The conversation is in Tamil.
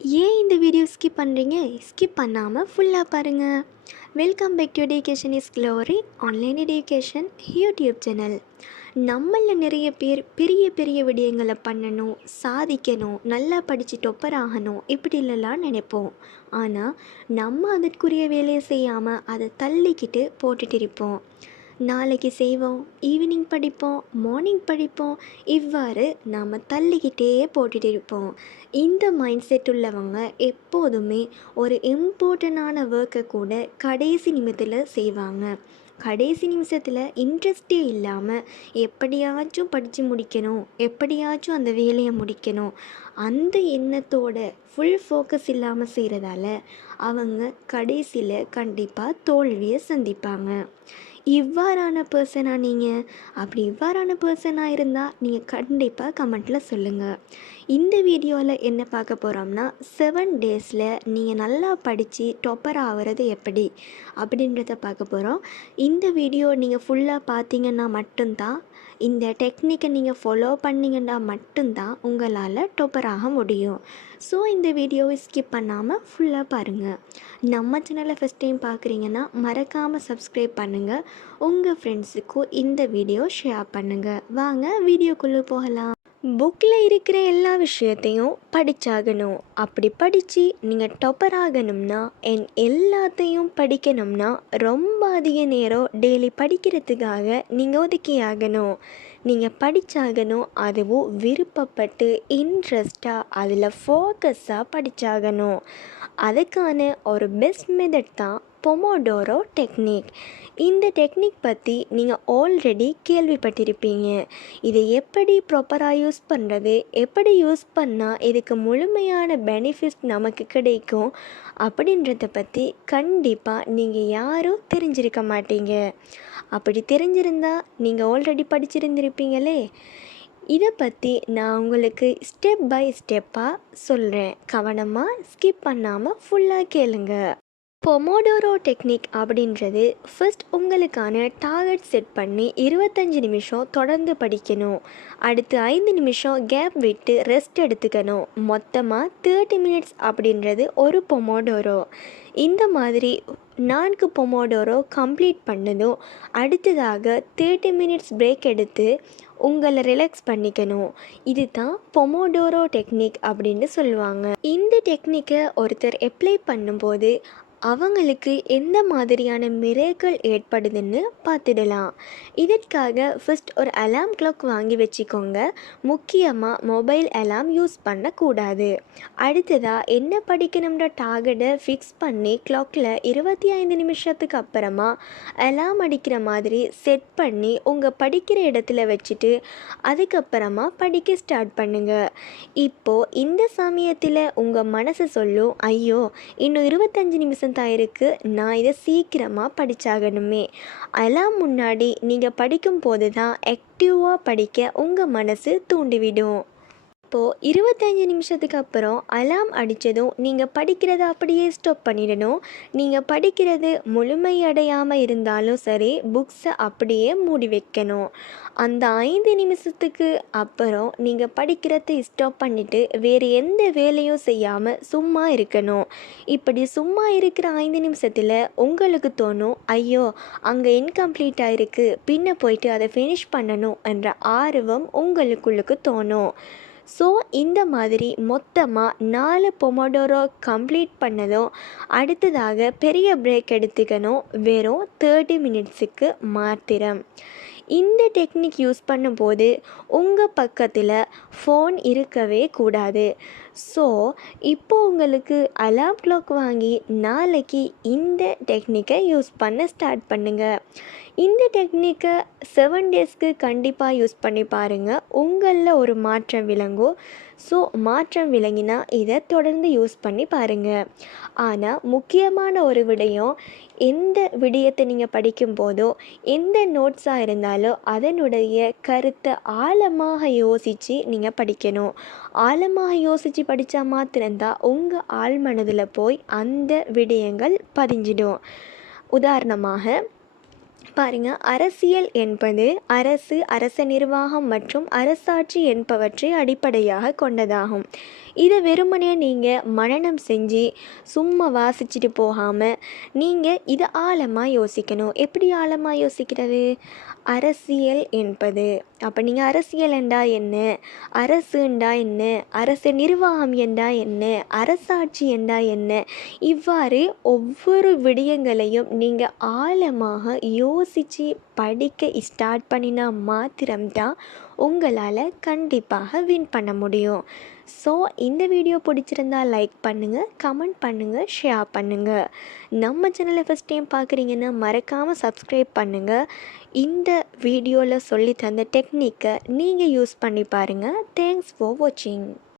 ஏன் இந்த வீடியோ ஸ்கிப் பண்ணுறீங்க ஸ்கிப் பண்ணாமல் ஃபுல்லாக பாருங்கள் welcome back to education is glory online education YouTube channel நம்மளில் நிறைய பேர் பெரிய பெரிய விடயங்களை பண்ணணும் சாதிக்கணும் நல்லா படித்து டொப்பர் ஆகணும் இப்படிலாம் நினைப்போம். ஆனால் நம்ம அதற்குரிய வேலையை செய்யாமல் அதை தள்ளிக்கிட்டு போட்டுட்டு இருப்போம். நாளைக்கு செய்வோம் ஈவினிங் படிப்போம் மார்னிங் படிப்போம் இவ்வாறு நாம் தள்ளிக்கிட்டே போட்டுட்டு இருப்போம். இந்த மைண்ட் செட் உள்ளவங்க எப்போதுமே ஒரு இம்பார்ட்டண்டான ஒர்க்கை கூட கடைசி நிமிடத்தில் செய்வாங்க. கடைசி நிமிஷத்தில் இன்ட்ரெஸ்டே இல்லாமல் எப்படியாச்சும் படித்து முடிக்கணும் எப்படியாச்சும் அந்த வேலையை முடிக்கணும் அந்த எண்ணத்தோட ஃபுல் ஃபோக்கஸ் இல்லாமல் செய்கிறதால அவங்க கடைசியில் கண்டிப்பாக தோல்வியை சந்திப்பாங்க. இவ்வாறான பர்சனாக நீங்கள் அப்படி இவ்வாறான பர்சனாக இருந்தால் நீங்கள் கண்டிப்பாக கமெண்ட்டில் சொல்லுங்கள் இந்த வீடியோவில் என்ன பார்க்க போகிறோம்னா செவன் டேஸில் நீங்கள் நல்லா படித்து டொப்பர் ஆகிறது எப்படி? அப்படின்றத பார்க்க போகிறோம் இந்த வீடியோ நீங்கள் ஃபுல்லாக பார்த்தீங்கன்னா மட்டும்தான் இந்த டெக்னிக்கை நீங்கள் ஃபாலோ பண்ணிங்கன்னா மட்டும்தான் உங்களால் டொப்பர் ஆக முடியும். ஸோ இந்த வீடியோவை ஸ்கிப் பண்ணாமல் ஃபுல்லாக பாருங்கள் நம்ம சேனலை ஃபஸ்ட் டைம் பார்க்குறீங்கன்னா மறக்காமல் சப்ஸ்கிரைப் பண்ணுங்கள் உங்கள் ஃப்ரெண்ட்ஸுக்கும் இந்த வீடியோ ஷேர் பண்ணுங்கள் வாங்க வீடியோக்குள்ளே போகலாம். புக்கில் இருக்கிற எல்லா விஷயத்தையும் படித்தாகணும் அப்படி படித்து நீங்கள் டொப்பர் ஆகணும்னா என் எல்லாத்தையும் படிக்கணும்னா ரொம்ப அதிக நேரம் டெய்லி படிக்கிறதுக்காக நீங்கள் ஒதுக்கி ஆகணும் நீங்கள் படித்தாகணும் அதுவும் விருப்பப்பட்டு இன்ட்ரெஸ்டாக அதில் ஃபோக்கஸாக படித்தாகணும் அதுக்கான ஒரு பெஸ்ட் மெத்தட் தான் பொமோடோரோ டெக்னிக் இந்த டெக்னிக் பற்றி நீங்கள் ஆல்ரெடி கேள்விப்பட்டிருப்பீங்க. இதை எப்படி ப்ராப்பராக யூஸ் பண்ணுறது எப்படி யூஸ் பண்ணால் இதுக்கு முழுமையான பெனிஃபிட் நமக்கு கிடைக்கும்? அப்படின்றத பற்றி கண்டிப்பாக நீங்கள் யாரும் தெரிஞ்சிருக்க மாட்டீங்க. அப்படி தெரிஞ்சிருந்தா நீங்கள் ஆல்ரெடி படிச்சிருந்திருப்பீங்களே. இதை பற்றி நான் உங்களுக்கு ஸ்டெப் பை ஸ்டெப்பாக சொல்கிறேன் கவனமாக ஸ்கிப் பண்ணாமல் ஃபுல்லாக கேளுங்க. பொமோடோரோ டெக்னிக் அப்படின்றது ஃபஸ்ட் உங்களுக்கான டார்கெட் செட் பண்ணி இருபத்தஞ்சி நிமிஷம் தொடர்ந்து படிக்கணும். அடுத்து ஐந்து நிமிஷம் கேப் விட்டு ரெஸ்ட் எடுத்துக்கணும். மொத்தமாக தேர்ட்டி மினிட்ஸ் அப்படின்றது ஒரு பொமோடோரோ இந்த மாதிரி நான்கு பொமோடோரோ கம்ப்ளீட் பண்ணதும் அடுத்ததாக தேர்ட்டி மினிட்ஸ் பிரேக் எடுத்து உங்களை ரிலாக்ஸ் பண்ணிக்கணும். இது தான் பொமோடோரோ டெக்னிக் அப்படின்னு சொல்லுவாங்க. இந்த டெக்னிக்கை ஒருத்தர் அப்ளை பண்ணும்போது அவங்களுக்கு எந்த மாதிரியான மிரேக்கள் ஏற்படுதுன்னு பார்த்துடலாம். இதற்காக ஃபஸ்ட் ஒரு அலாம் கிளாக் வாங்கி வச்சுக்கோங்க. முக்கியமாக மொபைல் அலாம் யூஸ் பண்ணக்கூடாது. அடுத்ததாக என்ன படிக்கணும்ன்ற டார்கெட்டை ஃபிக்ஸ் பண்ணி கிளாக்கில் இருபத்தி ஐந்து நிமிஷத்துக்கு அப்புறமா அலாம் அடிக்கிற மாதிரி செட் பண்ணி உங்கள் படிக்கிற இடத்துல வச்சுட்டு அதுக்கப்புறமா படிக்க ஸ்டார்ட் பண்ணுங்கள் இப்போது இந்த சமயத்தில் உங்கள் மனசு சொல்லும் ஐயோ இன்னும் இருபத்தஞ்சு நிமிஷம் தான் ஆயிருக்கு நான் இதை சீக்கிரமாக படித்தாகணுமே அதெல்லாம் முன்னாடி நீங்கள் படிக்கும் போது தான் ஆக்டிவாக படிக்க உங்கள் மனசு தூண்டிவிடும். இப்போது இருபத்தஞ்சி நிமிஷத்துக்கு அப்புறம் அலாம் அடித்ததும் நீங்கள் படிக்கிறத அப்படியே ஸ்டாப் பண்ணிடணும். நீங்கள் படிக்கிறது முழுமையடையாமல் இருந்தாலும் சரி புக்ஸை அப்படியே மூடி வைக்கணும். அந்த ஐந்து நிமிஷத்துக்கு அப்புறம் நீங்கள் படிக்கிறத ஸ்டாப் பண்ணிவிட்டு வேறு எந்த வேலையும் செய்யாமல் சும்மா இருக்கணும். இப்படி சும்மா இருக்கிற ஐந்து நிமிஷத்தில் உங்களுக்கு தோணும் ஐயோ அங்கே இன்கம்ப்ளீட் ஆகிருக்கு பின்ன போயிட்டு அதை ஃபினிஷ் பண்ணணும் என்ற ஆர்வம் உங்களுக்குள்ளுக்கு தோணும். ஸோ இந்த மாதிரி மொத்தமாக நாலு பொமோடோரோ கம்ப்ளீட் பண்ணதும் அடுத்ததாக பெரிய பிரேக் எடுத்துக்கணும் வெறும் தேர்ட்டி மினிட்ஸுக்கு மாத்திரம். இந்த டெக்னிக் யூஸ் பண்ணும்போது உங்கள் பக்கத்தில் ஃபோன் இருக்கவே கூடாது. ஸோ இப்போ உங்களுக்கு அலாம் கிளாக் வாங்கி நாளைக்கு இந்த டெக்னிக்கை யூஸ் பண்ண ஸ்டார்ட் பண்ணுங்கள் இந்த டெக்னிக்கை செவன் டேஸ்க்கு கண்டிப்பாக யூஸ் பண்ணி பாருங்கள் உங்களில் ஒரு மாற்றம் விளங்கும். ஸோ மாற்றம் விளங்கினா இதை தொடர்ந்து யூஸ் பண்ணி பாருங்கள் ஆனால் முக்கியமான ஒரு விடயம் எந்த விடயத்தை நீங்கள் படிக்கும்போதோ எந்த நோட்ஸாக இருந்தாலோ அதனுடைய கருத்தை ஆழமாக யோசித்து நீங்கள் படிக்கணும். ஆழமாக யோசித்து படித்தா மாத்திரம்தான் உங்கள் ஆழ்மனதில் போய் அந்த விடயங்கள் பதிஞ்சிடும். உதாரணமாக பாருங்க அரசியல் என்பது அரசு அரச நிர்வாகம் மற்றும் அரசாட்சி என்பவற்றை அடிப்படையாக கொண்டதாகும். இதை வெறுமனே நீங்கள் மனநம் செஞ்சு சும்மா வாசிச்சுட்டு போகாமல் நீங்கள் இதை ஆழமாக யோசிக்கணும். எப்படி ஆழமாக யோசிக்கிறது? அரசியல் என்பது அப்போ நீங்கள் அரசியல் என்றா என்ன? அரசுண்டா என்ன? அரசு நிர்வாகம் என்றா என்ன? அரசாட்சி என்றா என்ன? இவ்வாறு ஒவ்வொரு விடயங்களையும் நீங்கள் ஆழமாக யோசித்து படிக்க ஸ்டார்ட் பண்ணினா மாத்திரம்தான் உங்களால் கண்டிப்பாக வின் பண்ண முடியும். ஸோ இந்த வீடியோ பிடிச்சிருந்தா லைக் பண்ணுங்கள் கமெண்ட் பண்ணுங்கள் ஷேர் பண்ணுங்கள் நம்ம சேனலை ஃபஸ்ட் டைம் பார்க்குறீங்கன்னா மறக்காமல் சப்ஸ்கிரைப் பண்ணுங்கள் இந்த வீடியோவில் சொல்லி தந்த டெக்னிக்கை நீங்கள் யூஸ் பண்ணி பாருங்கள் தேங்க்ஸ் ஃபார் வாட்சிங்